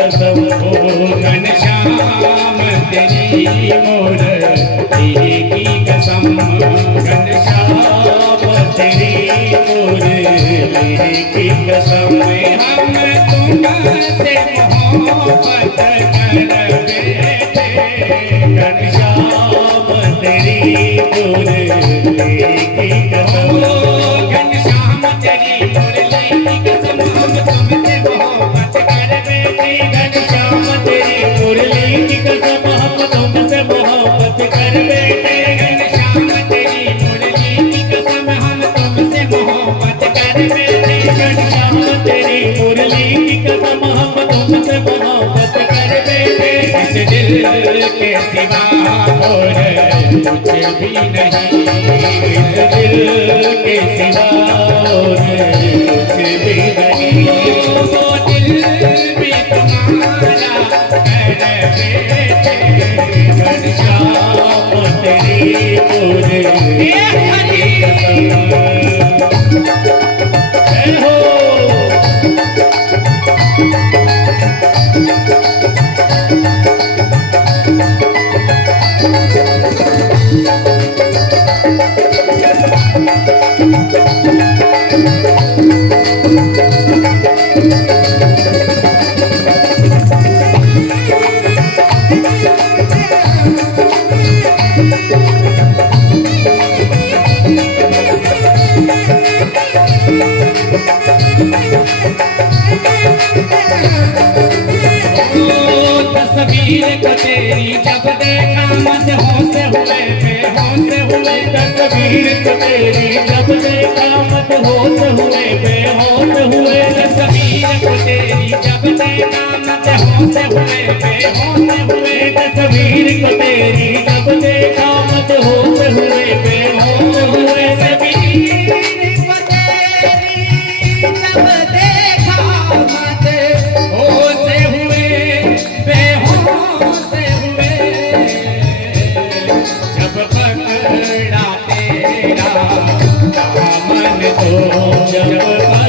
कसम हो घनश्याम तेरी मुरली की कसम, घनश्याम तेरी मुरली की कसम। हम तुमसे मोहब्बत करते घनश्याम तेरी मुरली की कसम, घनश्याम तेरी मुरली की कसम। हम तुमसे मोहब्बत करते घनश्याम तेरी मुरली की कसम, हम तुमसे मोहब्बत करते घनश्याम तेरी मुरली की कसम, हम तुमसे मोहब्बत करते घनश्याम तेरी मुरली की कसम, हम तुमसे मोहब्बत करते। इस दिल के सिवा और कुछ भी नहीं, इस दिल के सिवा और कुछ भी नहीं। वो दिल भी तुम्हारा करते घनश्याम तेरी मुरली की कसम। तस्वीर को तेरी जब देखा मन होश हुए बेहोश हुए, तस्वीर को तेरी जब देखा मन होश हुए बेहोश हुए, तस्वीर को तेरी जब देखा मन होश हुए बेहोश हुए, तस्वीर को तेरी जब देखा मन होश हुए बेहोश हुए, तस्वीर को तेरी जब देखा मन होश हुए बेहोश हुए, जब पकड़ा तेरा दामन तो, जब पकड़ा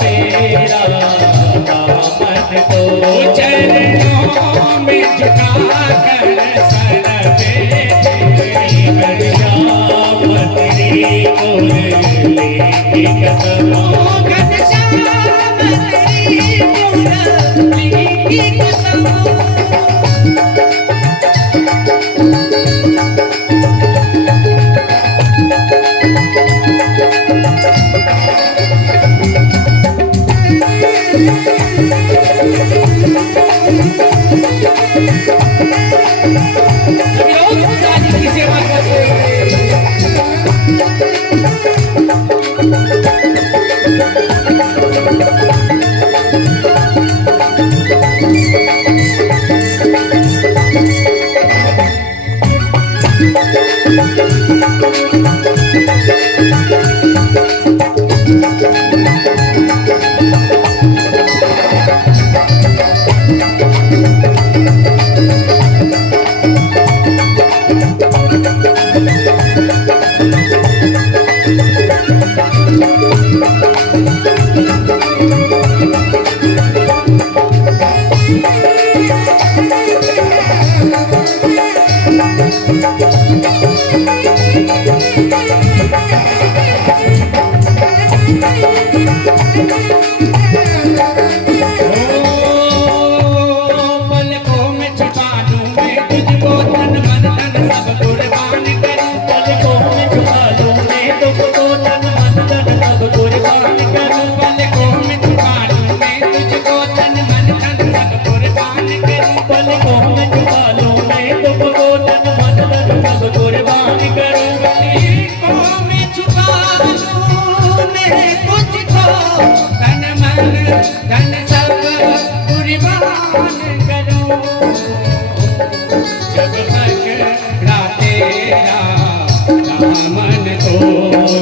तेरा दामन तो, चरणों में झुका कर सर पे घनश्याम तेरी मुरली की कसम, घनश्याम तेरी मुरली की कसम।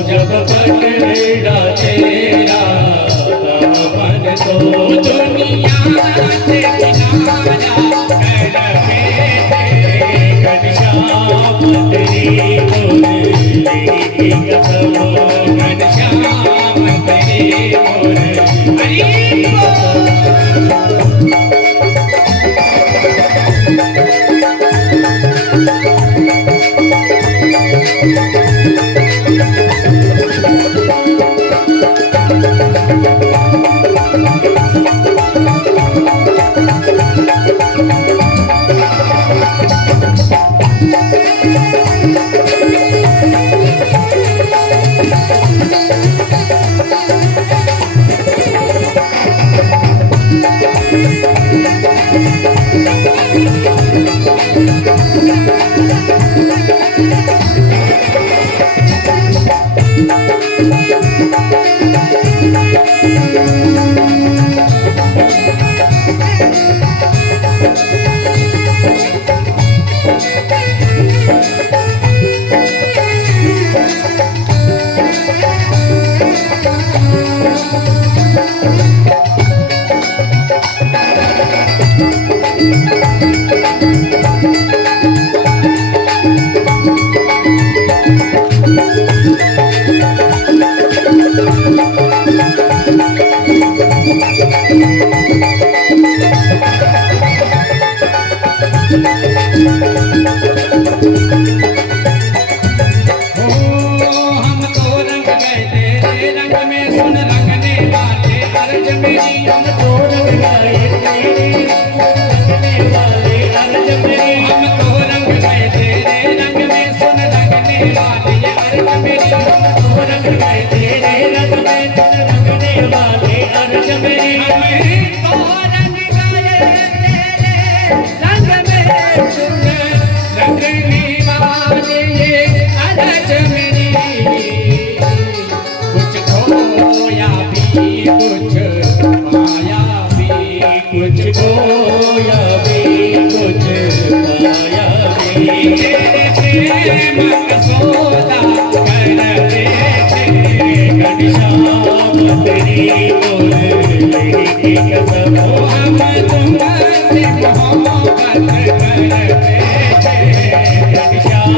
जब पकड़ा तेरा दामन तो, दुनिया से किनारा कर घनश्याम तेरी मुरली की कसम, घनश्याम तेरी मुरली की कसम। तेरी और लेगी कसम हम तुमसे मोहब्बत करते श्याम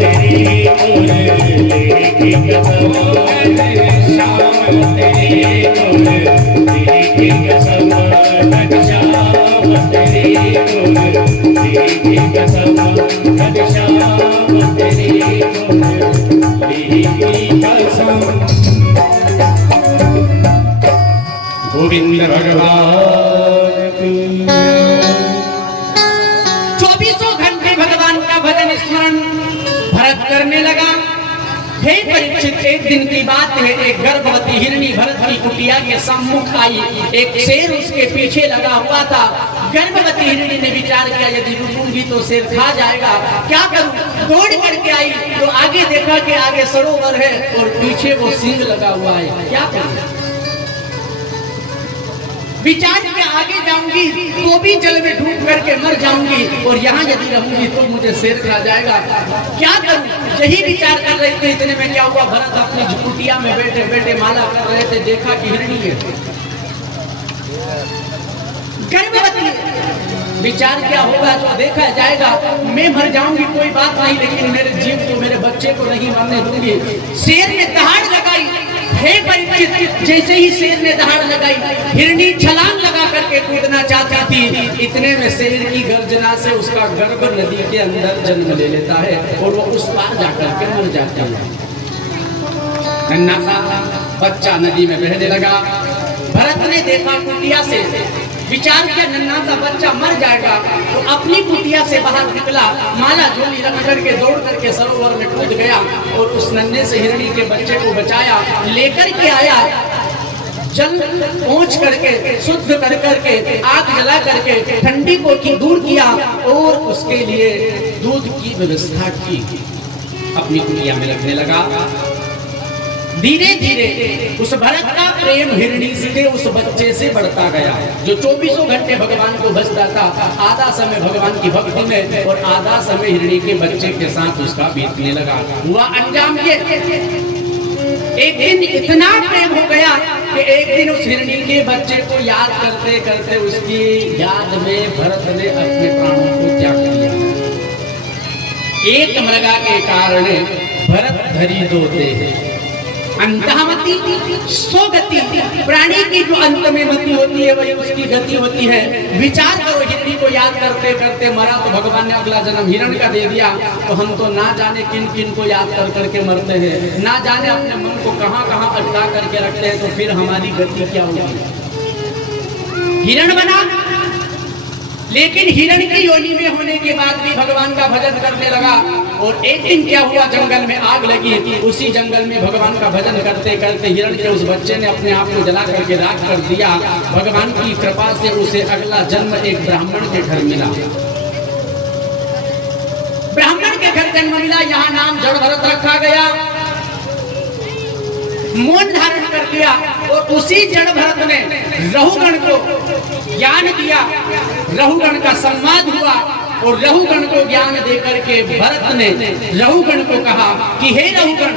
तेरी और लेगी कसम श्याम तेरी और लेगी कसम श्याम तेरी और लेगी कसम श्याम तेरी और लेगी कसम। गोविंद भगवान की 24 घंटे भगवान का भजन स्मरण भरत करने लगा। हे परीक्षित, एक दिन की बात है, एक गर्भवती हिरणी भरत की कुटिया के सम्मुख आई। एक शेर उसके पीछे लगा हुआ था। गर्भवती हिरणी ने विचार किया, यदि रुकूंगी तो शेर खा जाएगा, क्या करूं? दौड़ करके आई तो आगे देखा कि आगे सरोवर है और पीछे वो सिंह लगा हुआ है, क्या करूं? विचार के आगे जाऊंगी तो भी जल में डूब करके मर जाऊंगी और यहाँ यदि रहूंगी तो मुझे शेर खा जाएगा, क्या करूं? यही विचार कर रहे थे, इतने में क्या हुआ, भरत अपनी कुटिया में बैठे बैठे माला कर रहे थे, देखा कि हिरणी है गर्भवती। विचार क्या होगा तो देखा जाएगा, मैं मर जाऊंगी कोई बात नहीं, लेकिन मेरे जीव को, मेरे बच्चे को नहीं मरने दूंगी। शेर ने दहाड़ लगाई। हे परीक्षित, जैसे ही शेर ने दहाड़ लगाई, हिरणी छलांग लगा करके कूदना चाहती थी। इतने में शेर की गर्जना से उसका गर्भ नदी के अंदर जन्म ले लेता है और वो उस पार जाकर के मर जाता है। नन्हा सा बच्चा नदी में बहने लगा। भरत ने देखा कुटिया से, विचार किया नन्हा सा बच्चा मर जाएगा, तो अपनी कुटिया से बाहर निकला, माला झोली रख करके दौड़ करके सरोवर में कूद गया और उस नन्हे से हिरणी के बच्चे को बचाया, लेकर के आया। जल पहुंच करके शुद्ध कर करके आग जला करके ठंडी को की दूर किया और उसके लिए दूध की व्यवस्था की। अपनी कुटिया में रखने लगा। धीरे धीरे उस भरत का प्रेम हिरणी से उस बच्चे से बढ़ता गया, जो 24 घंटे भगवान को भजता था। आधा समय भगवान की भक्ति में और आधा समय हिरणी के बच्चे के साथ उसका बीतने लगा। हुआ अंजाम ये, एक दिन इतना प्रेम हो गया कि एक दिन उस हिरणी के बच्चे को याद करते करते उसकी याद में भरत ने अपने प्राणों को त्याग दिया। एक मृगा के कारण भरत धरी दोते अंतमति स्वगति, प्राणी की जो अंत में मति होती है वही उसकी गति होती है। विचार करो, हिरणी को याद करते करते मरा तो भगवान ने अगला जन्म हिरण का दे दिया, तो हम तो ना जाने किन किन को याद कर करके मरते हैं, ना जाने अपने मन को कहां कहां अटका करके रखते हैं, तो फिर हमारी गति क्या होगी? हिरण बना, लेकिन हिरण की योनि में होने के बाद भी भगवान का भजन करने लगा। और एक दिन क्या हुआ, जंगल में आग लगी। उसी जंगल में भगवान का भजन करते करते हिरण के उस बच्चे ने अपने आप को जला करके राख कर दिया। भगवान की कृपा से उसे अगला जन्म एक ब्राह्मण के घर मिला। ब्राह्मण के घर जन्म मिला, यहाँ नाम जड़ भरत रखा गया। मौन धारण कर दिया और उसी जड़ भरत ने रहुगण को ज्ञान दिया। रहुगण का संवाद हुआ और रहुगण को ज्ञान देकर के भरत ने रहुगण को कहा कि हे रहुगण,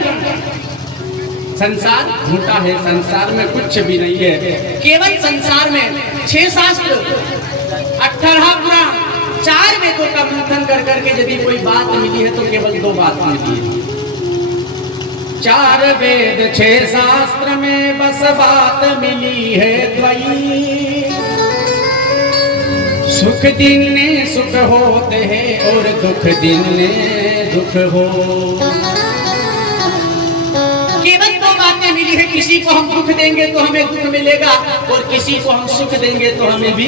संसार झूठा है, संसार में कुछ भी नहीं है, केवल संसार में 6 शास्त्र, 18 पुराण, 4 वेदों का मंथन कर करके यदि कोई बात मिली है तो केवल 2 बात मिली है। 4 वेद 6 शास्त्र में बस बात मिली है द्वई, सुख दिन ने सुख होते हैं और दुख दिन ने दुख हो। केवल 2 बातें मिली है, किसी को हम दुख देंगे तो हमें दुख मिलेगा और किसी को हम सुख देंगे तो हमें भी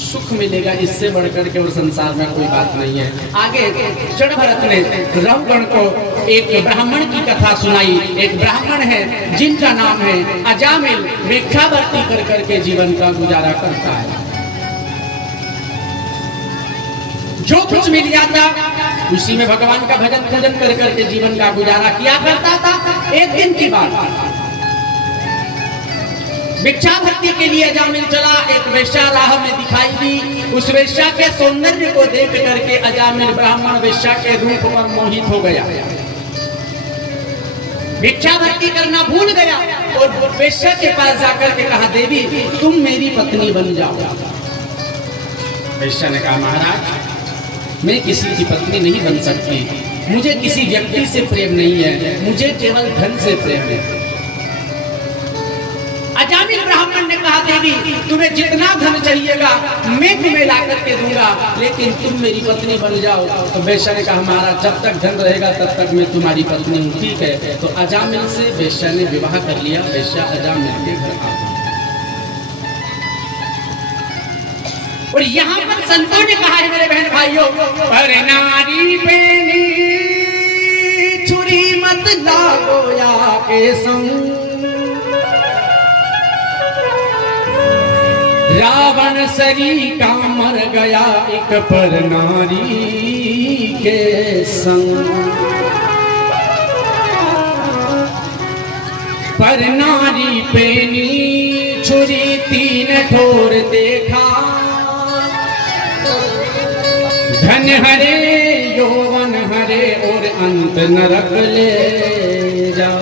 सुख मिलेगा। इससे बढ़कर के और संसार में कोई बात नहीं है। आगे जड़ भरत ने रहुगण को एक ब्राह्मण की कथा सुनाई। एक ब्राह्मण है जिनका नाम है अजामिल, भिक्षावृत्ति कर करके जीवन का गुजारा करता है। जो कुछ मिल जाता उसी में भगवान का भजन पूजन कर करके जीवन का गुजारा किया करता था। एक दिन की बात, भिक्षावृत्ति के लिए अजामिल चला। एक वेश्या राह में दिखाई दी। उस वेश्या के सौंदर्य को देख करके अजामिल ब्राह्मण वेश्या के रूप पर मोहित हो गया। भिक्षावृत्ति करना भूल गया और वेश्या के पास जाकर के कहा, देवी तुम मेरी पत्नी बन जाओ। वेश्या ने कहा, महाराज मैं किसी की पत्नी नहीं बन सकती, मुझे किसी व्यक्ति से प्रेम नहीं है, मुझे केवल धन से प्रेम है। अजामिल ब्राह्मण ने कहा, देवी तुम्हें जितना धन चाहिएगा मैं तुम्हें ला करके दूंगा, लेकिन तुम मेरी पत्नी बन जाओ। तो वेश्या ने कहा, महाराज जब तक धन रहेगा तब तक मैं तुम्हारी पत्नी हूँ। ठीक है। तो अजामिल से वेश्या ने विवाह कर लिया। वेश्या अजामिल के घर आ गई। और यहाँ पर संतों ने कहा है मेरे बहन भाइयों, पर नारी बेनी छुरी मत लागो या के संग, रावण सरी का मर गया एक पर नारी के संग। पर नारी पेनी छुरी तीन ठोर देखा, धन हरे यौवन हरे और अंत नरक ले जा।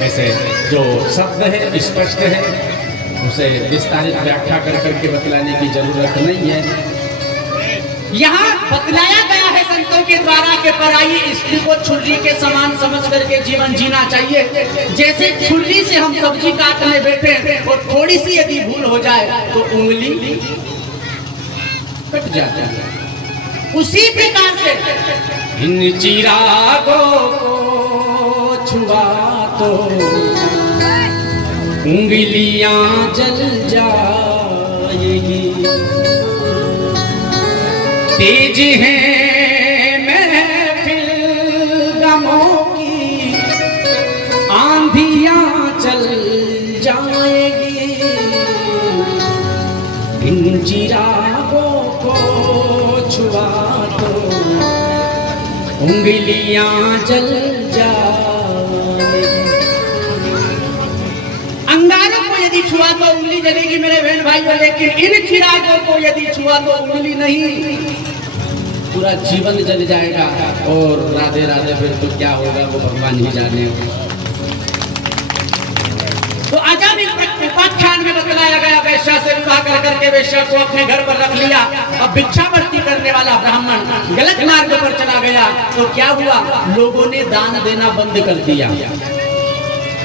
वैसे जो शब्द है स्पष्ट है, उसे विस्तारित व्याख्या कर करके बतलाने की जरूरत नहीं है। यहाँ बतलाया गया है संतों के द्वारा कि पराई स्त्री को छुरी के समान समझ करके जीवन जीना चाहिए। जैसे छुरी से हम सब्जी काटने बैठे और थोड़ी सी यदि भूल हो जाए तो उंगली कट जाती है, उसी प्रकार से इन चिरागों को छुआ तो उंगलियां जल जाएगी। तेज है महफिल गमों की, आंधियां चल जाएगी। इन चिरागों को छुआ तो उंगलियां जल जाएगी। अंगारों को यदि छुआ तो उंगली जलेगी मेरे बहन भाइयों, लेकिन इन चिरागों को यदि छुआ तो उंगली नहीं, पूरा जीवन जल जाएगा। और राधे राधे फिर तो क्या होगा वो भगवान ही जाने। तो अजामिल उपाख्यान में बतलाया गया, वेश्या से विवाह कर करके वेश्या को अपने घर पर रख लिया। अब भिक्षावृत्ति करने वाला ब्राह्मण गलत मार्ग पर चला गया तो क्या हुआ, लोगों ने दान देना बंद कर दिया।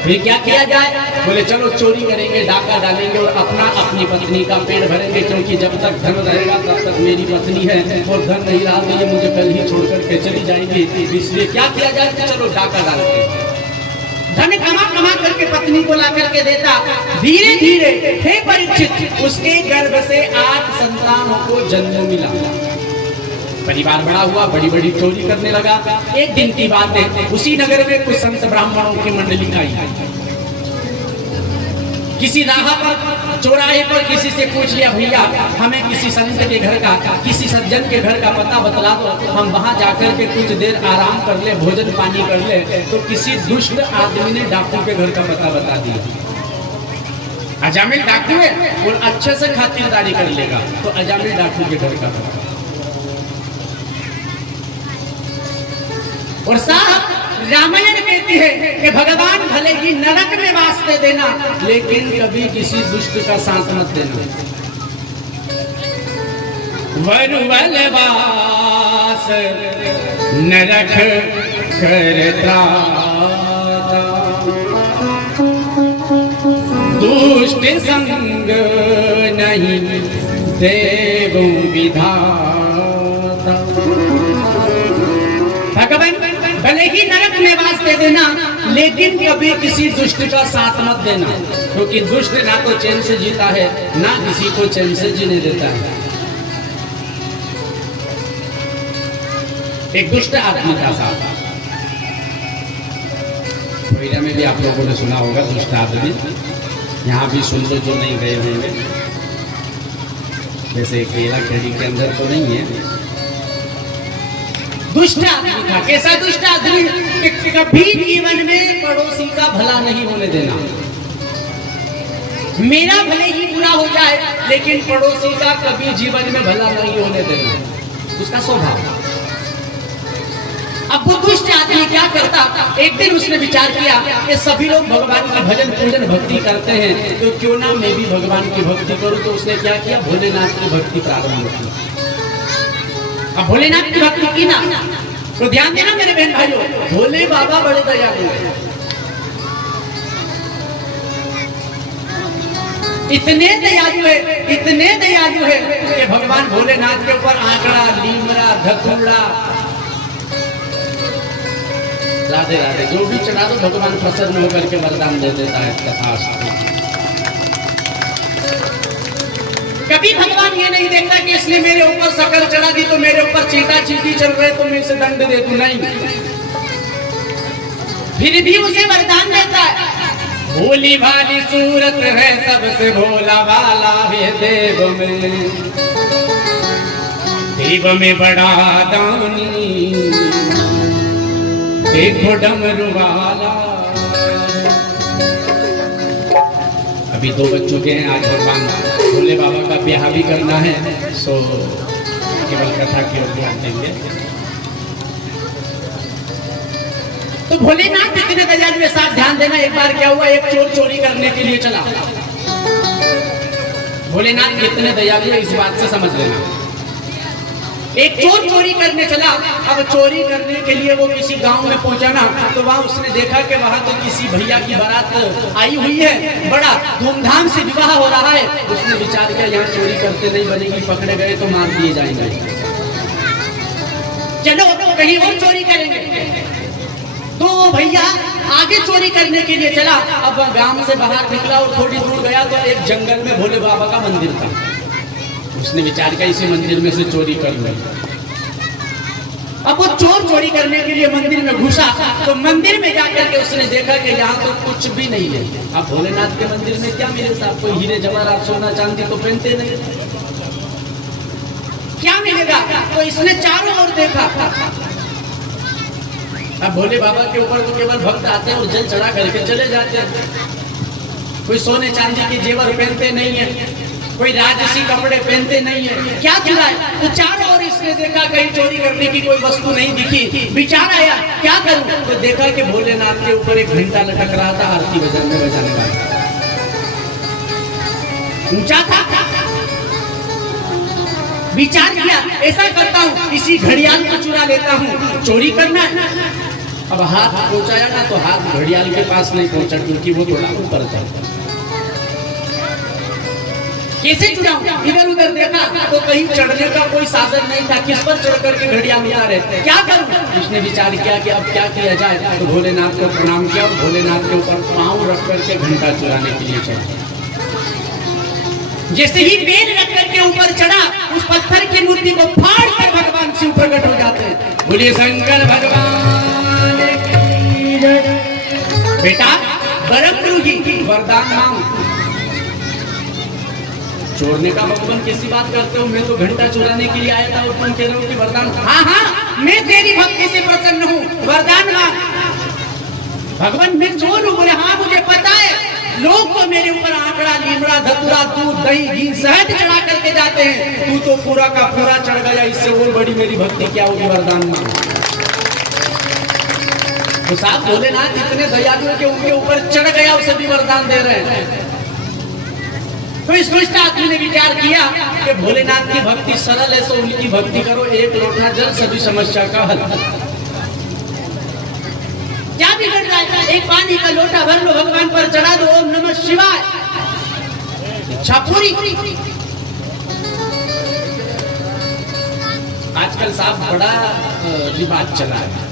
फिर क्या किया जाए, बोले चलो चोरी करेंगे, डाका डालेंगे और अपनी पत्नी का पेट भरेंगे, क्योंकि जब तक धन रहेगा तब तक मेरी पत्नी है और धन नहीं रहा तो ये मुझे कल ही छोड़ करके चली जाएगी। इसलिए क्या किया जाए, चलो डाका डालते हैं। धन कमा कमा करके पत्नी को ला करके देता। धीरे धीरे हे परीक्षित, उसके गर्भ से 8 संतानों को जन्म मिला। परिवार बड़ा हुआ, बड़ी बड़ी चोरी करने लगा। एक दिन की बात है, उसी नगर में कुछ संत ब्राह्मणों की मंडली आई। किसी राह पर चौराहे पर किसी से पूछ लिया, भैया हमें किसी संत के घर का, किसी सज्जन के घर का पता बतला दो, हम वहां जाकर के कुछ देर आराम कर ले, भोजन पानी कर ले। तो किसी दुष्ट आदमी ने डाकू के घर का पता बता दिया। अजामिल डाकू है और अच्छे से खातिरदारी कर लेगा, तो अजामिल डाकू के घर का पता। और साहब रामायण कहती है कि भगवान भले ही नरक में वास दे देना, लेकिन कभी किसी दुष्ट का साथ मत देना। वरुवलवास नरक करता, दुष्ट संग नहीं देव विधाता। भगवान भले ही नरक में वास दे देना, लेकिन कभी किसी दुष्ट का साथ मत देना, क्योंकि दुष्ट ना तो चैन से जीता है, ना किसी को चैन से जीने देता है। एक दुष्ट आदमी का साथ, कोयला में भी आप लोगों ने सुना होगा दुष्ट आदमी। यहाँ भी सुन लो जो नहीं गए होंगे। जैसे केला खेड़ी के अंदर तो नहीं है। दुष्ट आदमी था। कैसा दुष्ट आदमी, कि कभी जीवन में पड़ोसी का भला नहीं होने देना। मेरा भले ही बुरा हो जाए, लेकिन पड़ोसी का कभी जीवन में भला नहीं होने देना, उसका स्वभाव। अब वो दुष्ट आदमी क्या करता, एक दिन उसने विचार किया कि सभी लोग भगवान की भजन पूजन भक्ति करते हैं, तो क्यों ना मैं भी भगवान की भक्ति करूं। तो उसने क्या किया, भोलेनाथ की भक्ति प्रारंभ की। अब भोलेनाथ की भक्ति की ना, तो ध्यान देना मेरे बहन भाइयों, भोले बाबा बड़े दयालु हैं। इतने दयालु है, इतने दयालु है कि भगवान भोलेनाथ के ऊपर आंकड़ा, लीमड़ा, धतूरा, राधे राधे जो भी चढ़ा दो भगवान प्रसन्न होकर के वरदान दे देता है। तथास्तु। कभी भगवान ये नहीं देखता कि इसने मेरे ऊपर शक्कर चढ़ा दी तो मेरे ऊपर चीटा चीटी चल रहे तो मैं इसे दंड दे दूं, नहीं। फिर भी उसे वरदान देता है। भोली भाली सूरत है सबसे भोला वाला है देव में बड़ा दानी, देखो डमरू वाला। अभी 2 बज चुके हैं, आज भगवान भोले बाबा का ब्याह भी करना है, सो केवल कथा की ओर ध्यान देंगे। तो भोलेनाथ इतने दयालु के साथ ध्यान देना। एक बार क्या हुआ, एक चोर चोरी करने के लिए चला। भोलेनाथ कितने दयालु है इस बात से समझ लेना। एक चोर चोरी करने चला। अब चोरी करने के लिए वो किसी गांव में पहुंचा ना, तो वहां उसने देखा कि वहां तो किसी भैया की बारात आई हुई है, बड़ा धूमधाम से विवाह हो रहा है। उसने विचार किया यहाँ चोरी करते नहीं बनेगी, पकड़े गए तो मार दिए जाएंगे, चलो कहीं और चोरी करेंगे। तो भैया आगे चोरी करने के लिए चला। अब गांव से बाहर निकला और थोड़ी दूर गया तो एक जंगल में भोले बाबा का मंदिर था। उसने विचार किया इसी मंदिर में से चोरी कर ली। अब वो चोर चोरी करने के लिए मंदिर में घुसा, तो मंदिर में जाकर के उसने देखा कि यहाँ तो कुछ भी नहीं है। अब भोलेनाथ के मंदिर में क्या मिले साहब, कोई हीरे जवाहरात सोना चांदी तो पहनते नहीं, क्या मिलेगा। तो इसने चारों ओर देखा। अब भोले बाबा के ऊपर तो केवल भक्त आते हैं और जल चढ़ा करके चले जाते हैं। कोई सोने चांदी के जेवर पहनते नहीं है, कोई राजसी कपड़े पहनते नहीं है, क्या चला है। तो चारों ओर इसने देखा, कहीं चोरी करने की कोई वस्तु नहीं दिखी। विचार आया क्या करूं, तो देखा कि भोलेनाथ के ऊपर एक घंटा लटक रहा था, आरती बजाने वाला, ऊंचा था। विचार किया ऐसा करता हूं, इसी घड़ियाल को चुरा लेता हूं, चोरी करना है। अब हाथ पहुंचाया ना तो हाथ घड़ियाल के पास नहीं पहुंचा, क्योंकि वो थोड़ा ऊपर था। कैसे चुराऊं, इधर उधर देखा तो कहीं चढ़ने का कोई साधन नहीं था, किस पर चढ़ करके घड़ियाल उतारे, क्या करूं। उसने विचार किया कि अब क्या किया जाए। तो भोलेनाथ को प्रणाम किया और भोलेनाथ के ऊपर पांव रख करके घंटा चुराने के लिए चढ़ा। जैसे ही पैर रख करके ऊपर चढ़ा, उस पत्थर की मूर्ति को फाड़ कर भगवान शिव प्रकट हो जाते हैं। बोलिए शंकर भगवान की जय। बेटा बरम गुरुजी वरदान मांग। चोरने का भगवान कैसी बात करते हो, मैं तो घंटा चुराने के लिए आया था और तुम कह रहे हो कि वरदान। हाँ हाँ मैं तेरी भक्ति से प्रसन्न हूँ, वरदान मांग। भगवान मैं चोर हूँ। बोले हाँ मुझे पता है, लोग तो मेरे ऊपर आंकड़ा, लीमड़ा, धतूरा, दूध, दही, घी, शहद चढ़ा करके जाते हैं, तू तो पूरा का पूरा चढ़ गया, इससे और बड़ी मेरी भक्ति क्या होगी, वरदान मांग। तो साहब भोलेनाथ इतने दयालु है कि उनके ऊपर चढ़ गया, उसे भी वरदान दे रहे हैं। तो इस दुष्ट आदमी ने विचार किया कि भोलेनाथ की भक्ति सरल है, तो उनकी भक्ति करो, एक लोटा जल सभी समस्या का हल। क्या बिगड़ रहा है, एक पानी का लोटा भर लो, भगवान पर चढ़ा दो, ओम नमः शिवाय, इच्छा पूरी। आजकल साहब बड़ा रिवाज चला है।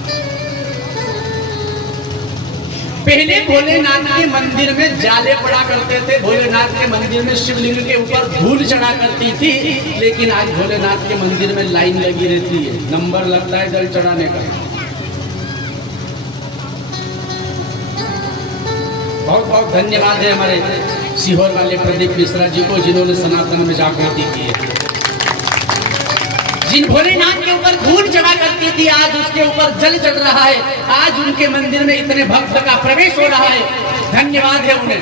पहले भोलेनाथ के मंदिर में जाले पड़ा करते थे, भोलेनाथ के मंदिर में शिवलिंग के ऊपर धूल चढ़ा करती थी, लेकिन आज भोलेनाथ के मंदिर में लाइन लगी रहती है, नंबर लगता है जल चढ़ाने का। बहुत बहुत धन्यवाद है हमारे सीहोर वाले प्रदीप मिश्रा जी को, जिन्होंने सनातन में जागृति की है। जिन भोलेनाथ के ऊपर धूल चढ़ा करती थी, आज उसके ऊपर जल चढ़ रहा है, आज उनके मंदिर में इतने भक्त का प्रवेश हो रहा है, धन्यवाद है उन्हें।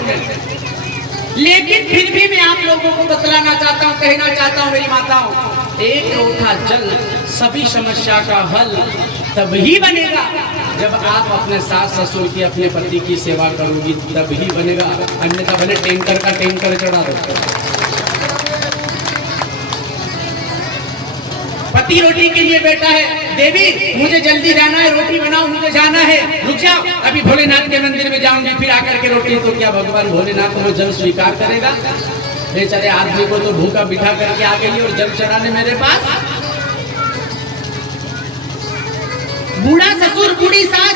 लेकिन फिर भी मैं आप लोगों को बतलाना चाहता हूँ, कहना चाहता हूँ मेरी माताओं, एक लोटा जल सभी समस्या का हल तभी बनेगा जब आप अपने सास ससुर की, अपने पति की सेवा करोगी, तभी बनेगा। अन्यथा भले टैंकर का टैंकर चढ़ा दो। पति रोटी के लिए बैठा है, देवी मुझे जल्दी जाना है, रोटी बनाओ, मुझे जाना है, रुक जाओ, अभी भोलेनाथ के मंदिर में जाऊंगी, फिर आकर के रोटी। तो क्या भगवान भोलेनाथ वो जल स्वीकार करेगा? बेचारे आदमी को तो भूखा बिठा करके आ गई और जल चढ़ाने मेरे पास। बूढ़ा ससुर, बूढ़ी सास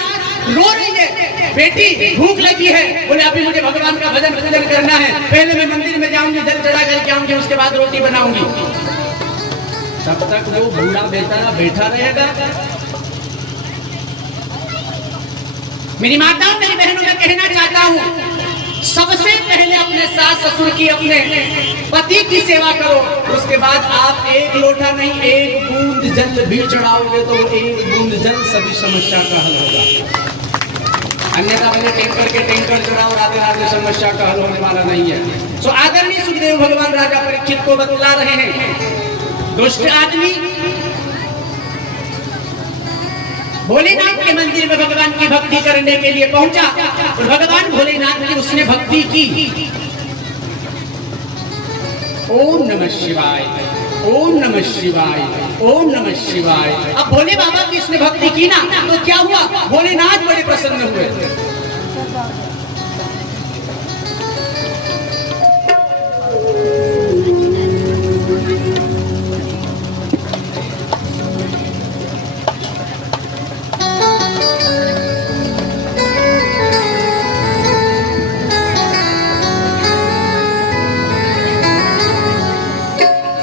रो रही है, बेटी भूख लगी है, बोले अभी मुझे भगवान का भजन पूजन करना है, पहले मैं मंदिर में जाऊंगी, जल चढ़ा करके आऊंगी, उसके बाद रोटी बनाऊंगी। तब तक वो बूढ़ा बेचारा बैठा रहेगा। मेरी माताओं, मेरी बहनों, मैं कहना चाहता हूँ, सबसे पहले अपने सास ससुर की, अपने पति की सेवा करो, उसके बाद आप एक लोटा नहीं, एक बूंद जल भी चढ़ाओगे तो एक बूंद जल सभी समस्या का हल होगा। अन्यथा मैंने टैंकर के टैंकर चढ़ाओ, राधे राधे, समस्या का हल होने वाला नहीं है। सो आदरणीय सुखदेव भगवान राजा परीक्षित को बतला रहे हैं, दुष्ट आदमी भोलेनाथ के मंदिर में भगवान की भक्ति करने के लिए पहुंचा और भगवान भोलेनाथ की उसने भक्ति की। ओम नमः शिवाय, ओम नमः शिवाय, ओम नमः शिवाय। अब भोले बाबा की उसने भक्ति की ना, तो क्या हुआ? भोलेनाथ बड़े प्रसन्न हुए।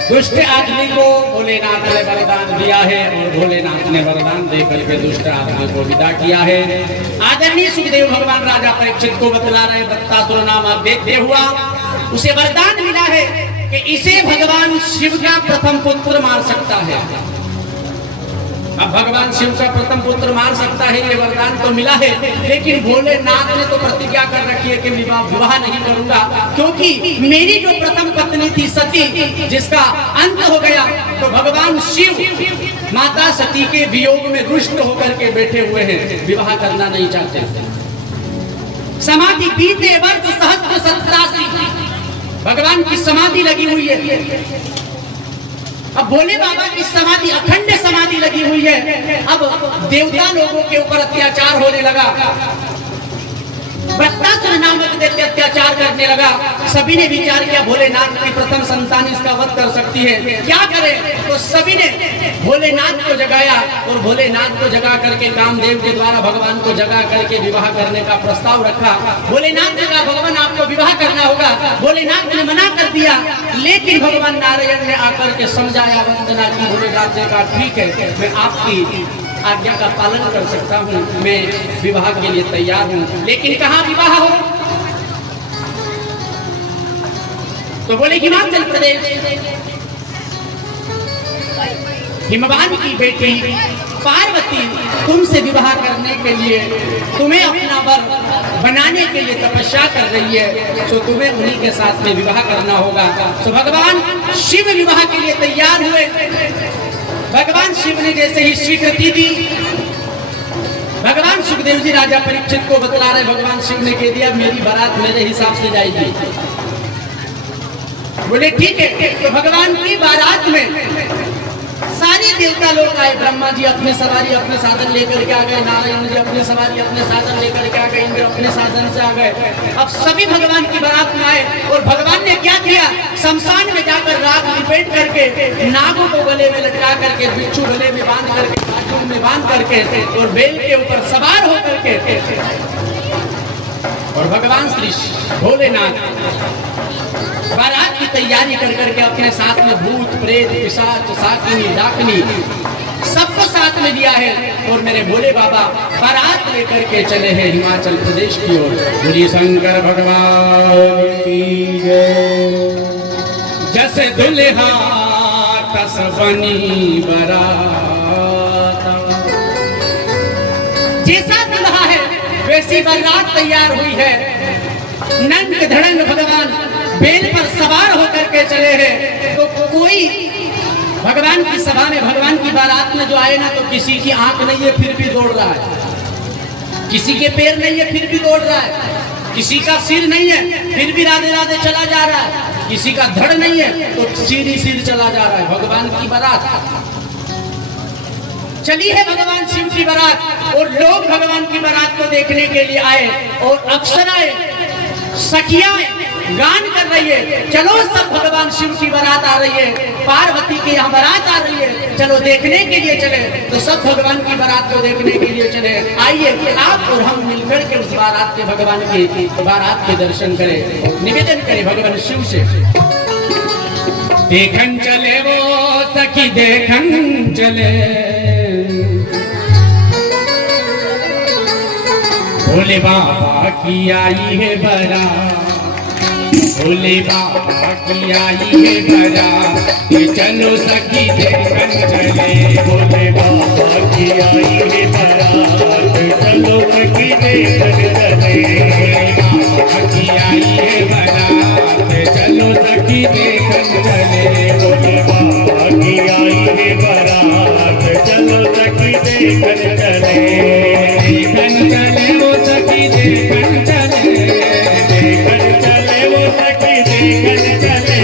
दुष्ट आदमी को भोलेनाथ ने वरदान दिया है और भोलेनाथ ने वरदान देकर के दुष्ट आदमी को विदा किया है। आदरणीय सुखदेव भगवान राजा परीक्षित को बतला रहे, बत्तासुर नाम दैत्य हुआ, उसे वरदान मिला है कि इसे भगवान शिव का प्रथम पुत्र मार सकता है। अब भगवान शिव का प्रथम पुत्र मार सकता है, ये वरदान तो मिला है, लेकिन भोलेनाथ ने तो प्रतिज्ञा कर रखी है कि विवाह नहीं करूंगा, क्योंकि मेरी जो प्रथम पत्नी थी सती, जिसका अंत हो गया, तो भगवान शिव माता सती के वियोग में रुष्ट होकर के बैठे हुए हैं, विवाह करना नहीं चाहते। समाधि बीते वर्ष सहस्त्र 87 भगवान की समाधि लगी हुई है। अब भोले बाबा की समाधि, अखंड समाधि लगी हुई है। अब देवता लोगों के ऊपर अत्याचार होने लगा, बत्तासुर नामक दैत्य अत्याचार करने लगा। सभी ने विचार किया भोलेनाथ की प्रथम संतान इसका वध कर सकती है, क्या करें? तो सभी ने भोलेनाथ को जगाया और भोलेनाथ को जगा करके कामदेव के द्वारा भगवान को जगा करके विवाह करने का प्रस्ताव रखा। भोलेनाथ ने कहा भगवान आपको विवाह करना होगा। भोलेनाथ ने मना कर दिया, लेकिन भगवान नारायण ने आकर के समझाया, वंदना की। भोलेनाथ ने कहा ठीक है, मैं आपकी आज्ञा का पालन कर सकता हूँ, मैं विवाह के लिए तैयार हूँ, लेकिन कहाँ विवाह हो? तो बोले हिमाचल प्रदेश। हिमवान की बेटी पार्वती तुमसे विवाह करने के लिए, तुम्हें अपना वर बनाने के लिए तपस्या कर रही है, तो तुम्हें उन्हीं के साथ में विवाह करना होगा। तो भगवान शिव विवाह के लिए तैयार हुए। भगवान शिव ने जैसे ही स्वीकृति दी, भगवान सुखदेव जी राजा परीक्षित को बतला रहे, भगवान शिव ने कह दिया मेरी बारात मेरे हिसाब से जाएगी। बोले ठीक है। तो भगवान की बारात में सारे देवता लोग आए। ब्रह्मा जी अपने सवारी अपने साधन लेकर के आ गए, नारायण जी अपने सवारी अपने साधन लेकर के आ गए, इंद्र अपने साधन से आ गए। अब सभी भगवान की बारात में आए और भगवान ने क्या किया? शमशान में जाकर राख लिपेट करके, नागों को गले में लटका करके, बिच्छू गले में बांध करके, बाजू में बांध करके और बेल के ऊपर सवार होकर के, और भगवान श्री भोलेनाथ बारात की तैयारी कर करके अपने साथ में भूत प्रेत पिशाच शाकिनी डाकनी सबको साथ में लिया है। और मेरे भोले बाबा बारात लेकर के चले हैं हिमाचल प्रदेश की ओर। बोलिए शंकर भगवान की जय। जैसे दुल्हा तस बनी बारात, जैसा दुल्हा है वैसी बारात तैयार हुई है। नंग धड़ंग भगवान बेल पर सवार होकर के चले हैं। तो कोई भगवान की सभा में, भगवान की बारात में जो आए ना, तो किसी की आंख नहीं है फिर भी दौड़ रहा है, किसी के पैर नहीं है फिर भी दौड़ रहा है, किसी का सिर नहीं है फिर भी राधे राधे चला जा रहा है, किसी का धड़ नहीं है तो सिर ही सिर चला जा रहा है। भगवान की बारात चली है, भगवान शिव की बारात, और लोग भगवान की बारात को देखने के लिए आए, और अप्सराएं, सखियाएं गान कर रही है, चलो सब भगवान शिव की बारात आ रही है, पार्वती की यहाँ बारात आ रही है, चलो देखने के लिए चले। तो सब भगवान की बारात को देखने के लिए चले। आइए आप और हम मिलकर के उस बारात के, भगवान की बारात के दर्शन करें और निवेदन करें भगवान शिव से। देखन चले वो सखी देखन चले, भोले बाबा की आई है बारात, भोले बाबा की आई है बारात, ये चलो सखी देखन चले, भोले बाबा की आई है बारात, चलो सखी देखन चले, भोले बाबा की आई है बारात, चलो सखी देखन चले, भोले बाबा की आई है बारात, चलो सखी देखन चले, देखन चले वो सखी देखन चले, देखन चले वो सखी देखन चले,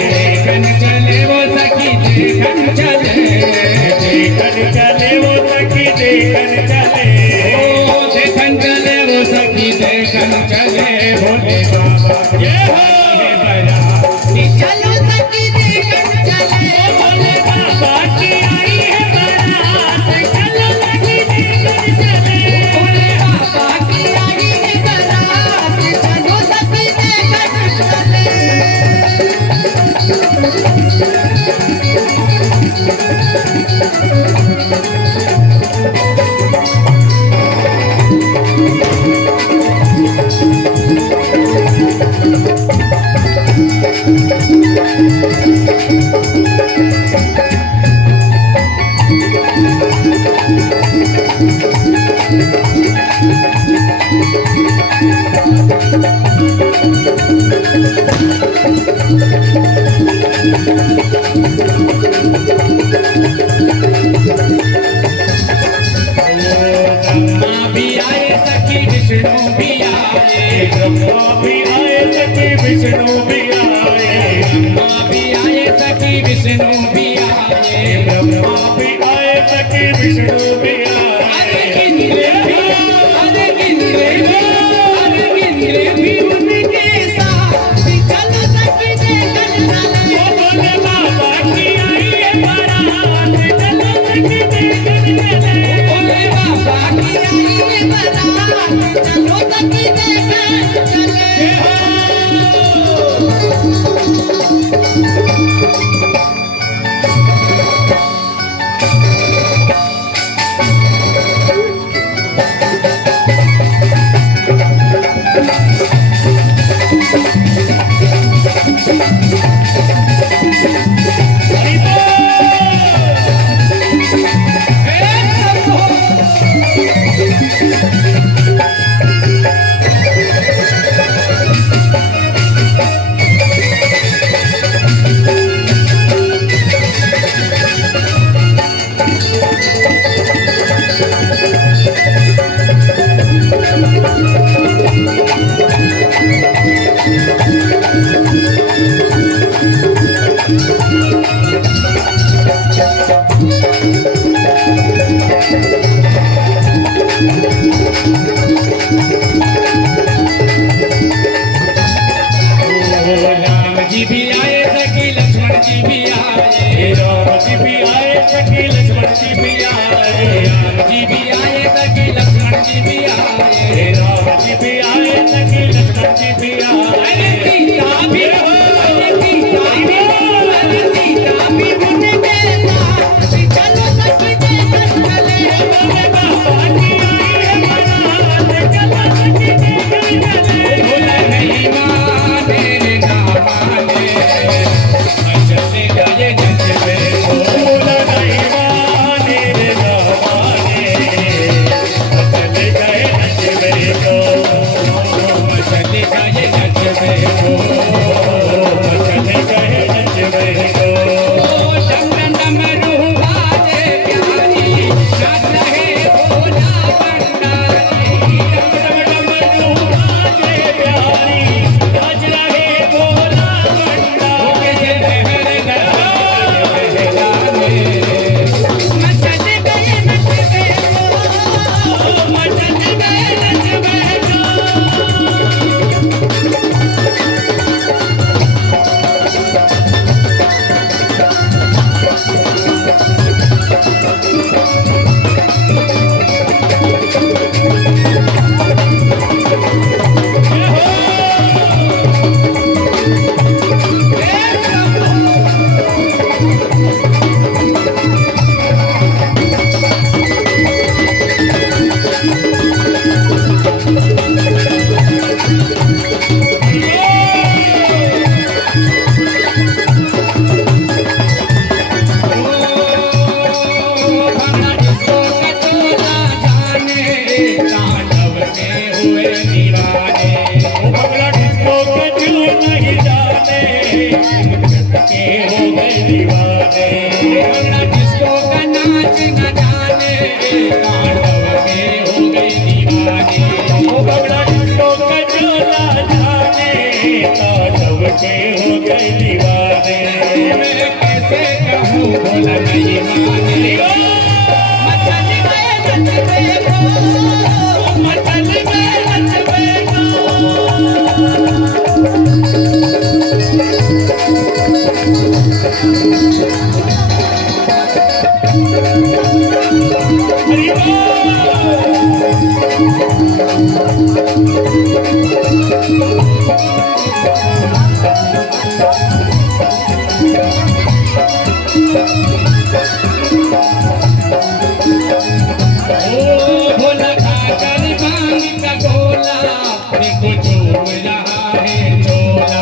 देखन चले वो सखी देखन चले, देखन चले वो सखी देखन चले, ओ देखन चले वो सखी देखन चले, भोले बाबा ये है बारात, चलो सखी देखन चले, भोले बाबा की आई है बारात, चलो सखी देखन चले, भोले बाबा की आई है बारात, चलो सखी देखन चले। ब्रह्मा भी आए सखी विष्णु भी आए, ब्रह्मा भी आए सखी विष्णु भी आए, ब्रह्मा भी आए सखी विष्णु भी आए, ब्रह्मा भी आए सखी विष्णु भी आए, अरे गिनरे भी, अरे गिनरे भी, अरे गिनरे भी उनके साथ, चलो सखी देखन चले, ओ भोले बाबा की आई है बारात, चलो सखी देखन चले, भोले बाबा की आई है बारात, चलो सखी देखन चले। की के हो गए दीवाने। मैं कैसे कहूँ भोला नहीं माने। मचल गए नचबे को, मचल गए नचबे को। हरि भोला खाकर भांग का गोला, देखो झूम रहा है चोला।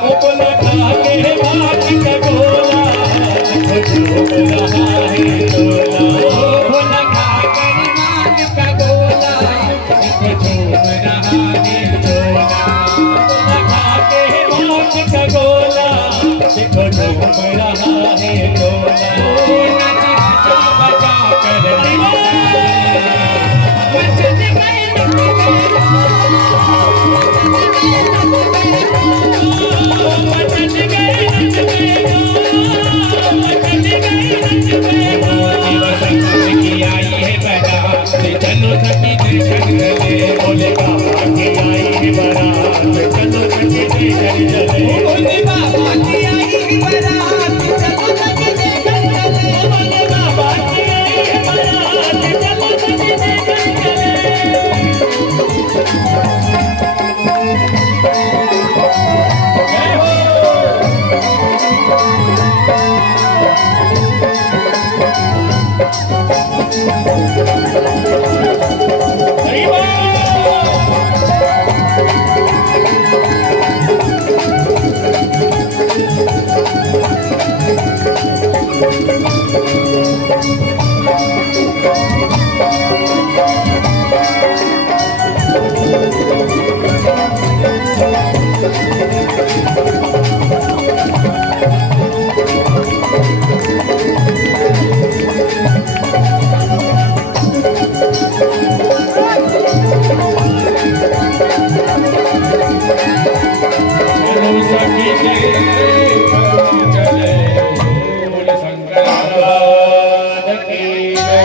ओ भोला खाकर भांग का गोला, देखो झूम रहा है चोला। ओ भोला खाकर भांग का गोला, देखो झूम रहा है चोला। भोला खाकर भांग का गोला, देखो झूम रहा है चोला। नच बजा कर मचल गए नचबे को, मचल गए नचबे को, मचल गए नचबे को। बसंत की आई है बारात, चलो सखी दर्शन चले। भोले बाबा की आई है बारात, चलो सखी दर्शन चले। भोले बाबा की आई है बारात, चलो सखी देखन चले। भोले बाबा की आई है बारात, चलो सखी देखन चले। जय हो। हरि बोल। चलो सखी देखन चले। बोले शंकर भगवान की जय।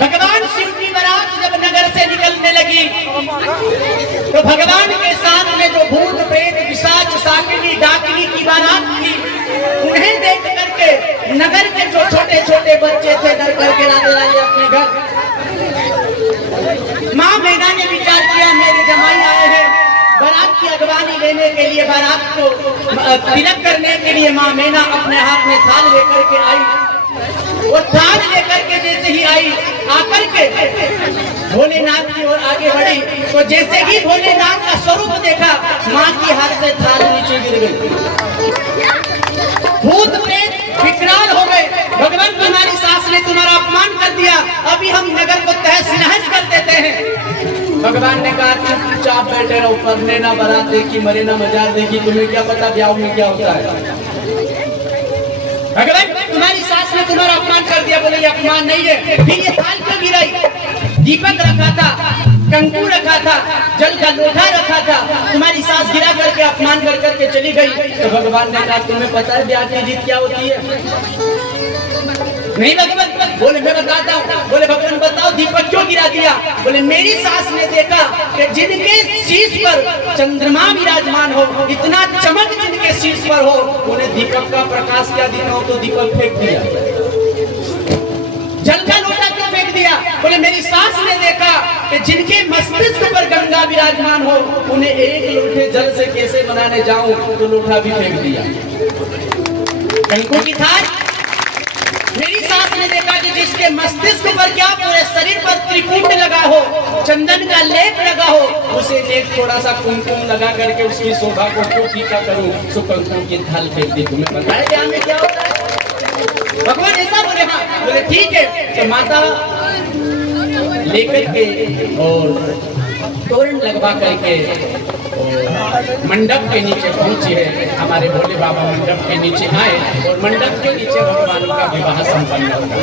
भगवान शिव की बारात जब नगर से निकलने लगी तो भगवान के साथ में जो भूत प्रेत पिशाच साकिनी डाकिनी की बारात थी, उन्हें देख करके नगर के जो छोटे छोटे बच्चे थे डर करके राधे राधे अपने घर। माँ मैना ने विचार किया मेरे जमाई आए हैं बारात की अगवानी लेने के लिए, बारात को तिलक करने के लिए। माँ मैना अपने हाथ में थाल लेकर के आई। वो थाल लेकर के जैसे ही आई, आकर के भोलेनाथ की ओर आगे बढ़ी तो जैसे ही भोलेनाथ का स्वरूप देखा, माँ के हाथ से थाल नीचे गिर गई। भूत प्रेत विकराल हो गए। भगवान तुम्हारी सास ने तुम्हारा अपमान कर दिया, अभी हम नगर को तहस नहस कर देते हैं। भगवान ने कहा चुपचाप बैठे रहो, पढ़ने ना बारात देखी, मरे ना मजार देखी, तुम्हें क्या पता ब्याह में क्या होता है। भगवान तुम्हारी सास ने तुम्हारा अपमान कर दिया। बोले ये अपमान नहीं है। फिर ये थाल क्यों गिराई? दीपक रखा था, कंकु रखा था, जल का लोटा रखा था, तुम्हारी सास गिरा करके अपमान कर करके चली गई। तो भगवान ने कहा तुम्हें पता है ब्याह की जीत क्या होती है? नहीं भगवान। बोले मैं बताता हूँ। बोले भगवान बताओ दीपक क्यों गिरा दिया? बोले मेरी सास ने देखा कि जिनके शीश पर चंद्रमा विराजमान हो, इतना चमक जिनके शीश पर हो, उन्हें दीपक का प्रकाश क्या दिखा हो तो दीपक फेंक दिया। जल का लोटा क्यों फेंक दिया? बोले मेरी सास ने देखा कि जिनके मस्तिष्क पर गंगा विराजमान हो, उन्हें एक लोटे जल से कैसे बनाने जाऊं तो लोटा भी फेंक दिया। कंकु की थाल मेरी सास ने देखा कि जिसके मस्तिष्क पर क्या पूरे शरीर पर त्रिपुंड लगा हो, चंदन का लेप लगा हो, उसे एक थोड़ा सा कुमकुम लगा करके उसकी शोभा को क्यों फीका करूं, सो कंकु की थाल फेंक दी। तुम्हें पता है ध्यान में क्या होता है? भगवान ऐसा बोले। हाँ बोले ठीक है। तो माता लेकर के और तोरण लगवा करके मंडप के नीचे पहुंची है। हमारे भोले बाबा मंडप के नीचे आए और मंडप के नीचे भगवान का विवाह संपन्न होगा।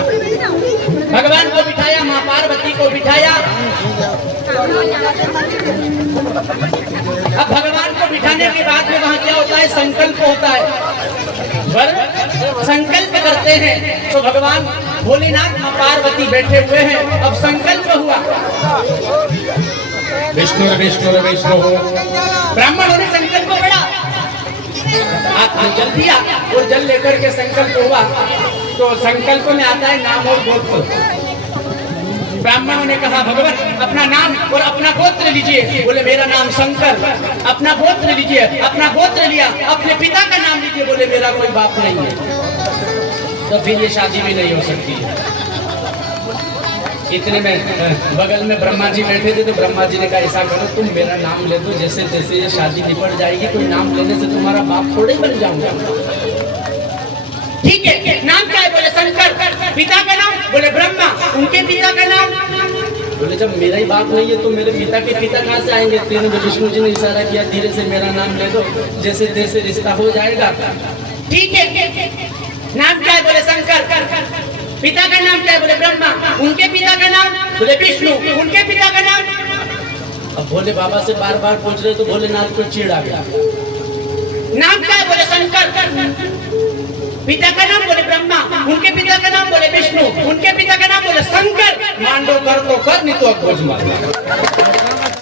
भगवान को बिठाया, माँ पार्वती को बिठाया। अब भगवान को बिठाने के बाद में वहाँ क्या होता है, संकल्प होता है। संकल्प करते हैं तो भगवान भोलेनाथ माँ पार्वती बैठे हुए हैं। अब संकल्प हुआ, विष्णु विष्णु विष्णु। ब्राह्मणों ने संकल्प पढ़ा, हाथ में जल दिया और जल लेकर के संकल्प हुआ। तो संकल्प में आता है नाम और गोत्र। ब्राह्मणों ने कहा भगवान अपना नाम और अपना गोत्र लीजिए। बोले मेरा नाम शंकर। अपना गोत्र लीजिए। अपना गोत्र लिया। अपने पिता का नाम लीजिए। बोले मेरा कोई बाप नहीं है। तो फिर ये शादी भी नहीं हो सकती है। इतने में बगल में ब्रह्मा जी बैठे थे, तो ब्रह्मा जी ने कहा ऐसा करो तुम मेरा नाम ले दो, जैसे जैसे ये शादी निपट जाएगी कोई नाम लेने से तुम्हारा बाप थोड़े ही बन जाऊंगा। ठीक है, नाम क्या है? बोले शंकर। पिता का नाम? बोले ब्रह्मा। उनके पिता का नाम? बोले जब मेरा ही बाप नहीं है तो मेरे पिता के पिता कहाँ से आएंगे? तेरे विष्णु जी ने इशारा किया धीरे से मेरा नाम ले दो, जैसे जैसे रिश्ता हो जाएगा। ठीक है, नाम क्या है? बोले शंकर। पिता का नाम क्या है? बोले ब्रह्मा। उनके पिता का नाम? बोले विष्णु। उनके पिता का नाम? अब भोले बाबा से बार बार पूछ रहे तो भोलेनाथ को चिढ़ आ गया। नाम क्या है? बोले शंकर। पिता का नाम? बोले ब्रह्मा। उनके पिता का नाम? बोले विष्णु। उनके पिता का नाम? बोले शंकर। मांडो कर तो कर, नहीं तो खोज मार।